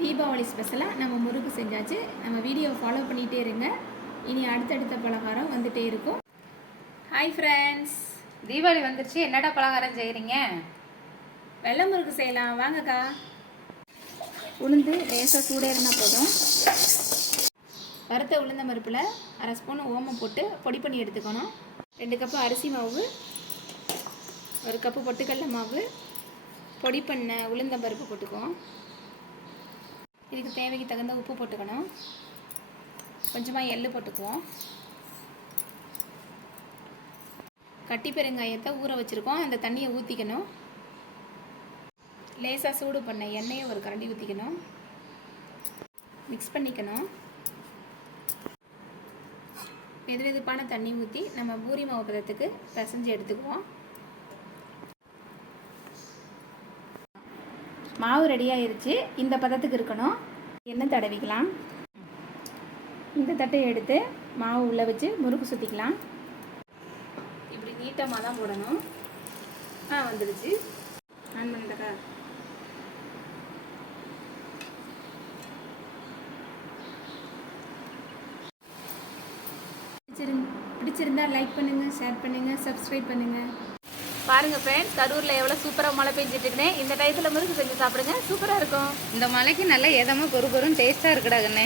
தீபாவளி ஸ்பெஷலாக நம்ம முறுக்கு செஞ்சாச்சு. நம்ம வீடியோவை ஃபாலோ பண்ணிகிட்டே இருங்க. இனி அடுத்தடுத்த பலகாரம் வந்துகிட்டே இருக்கும். ஹாய் ஃப்ரெண்ட்ஸ், தீபாவளி வந்துருச்சு. என்னடா பலகாரம் செய்கிறீங்க? வெள்ளை முறுக்கு செய்யலாம் வாங்கக்கா. உளுந்து லேசாக சூடேறினா போதும். வறுத்த உளுந்த பருப்பில் 1/2 ஸ்பூன் ஓமம் போட்டு பொடி பண்ணி எடுத்துக்கணும். 2 கப்பு அரிசி மாவு, 1 கப்பு பொட்டுக்கடலை மாவு, பொடி பண்ண உளுந்த பருப்பு போட்டுக்குவோம். இதுக்கு தேவைக்கு தகுந்த உப்பு போட்டுக்கணும். கொஞ்சமாக எள்ளு போட்டுக்குவோம். கட்டி பெருங்காயத்தை ஊற வச்சுருக்கோம், அந்த தண்ணியை ஊற்றிக்கணும். லேசாக சூடு பண்ண எண்ணெயை ஒரு கரண்டி ஊற்றிக்கணும். மிக்ஸ் பண்ணிக்கணும். வெதுவெதுப்பான தண்ணி ஊற்றி நம்ம பூரி மாவு பதத்துக்கு பிசைஞ்சு எடுத்துக்குவோம். மாவு ரெடியாகிருச்சு. இந்த பதத்துக்கு இருக்கணும். எண்ணெய் தடவிக்கலாம். இந்த தட்டை எடுத்து மாவு உள்ளே வச்சு முறுக்கு சுற்றிக்கலாம். இப்படி நீட்டமாக தான் போடணும். வந்துடுச்சு. ஆன் பண்ணிட்டக்கா. பிடிச்சிருந்தா லைக் பண்ணுங்கள், ஷேர் பண்ணுங்கள், சப்ஸ்கிரைப் பண்ணுங்கள். பாருங்கள் ஃப்ரெண்ட்ஸ், கரூரில் எவ்வளோ சூப்பராக மழை பெஞ்சிட்டுருக்குன்னு. இந்த டயத்தில் முறுக்கு செஞ்சு சாப்பிடுங்க, சூப்பராக இருக்கும். இந்த மலைக்கு நல்லா எதமாக பொறு பொருன்னு டேஸ்ட்டாக இருக்குடா கண்ணே.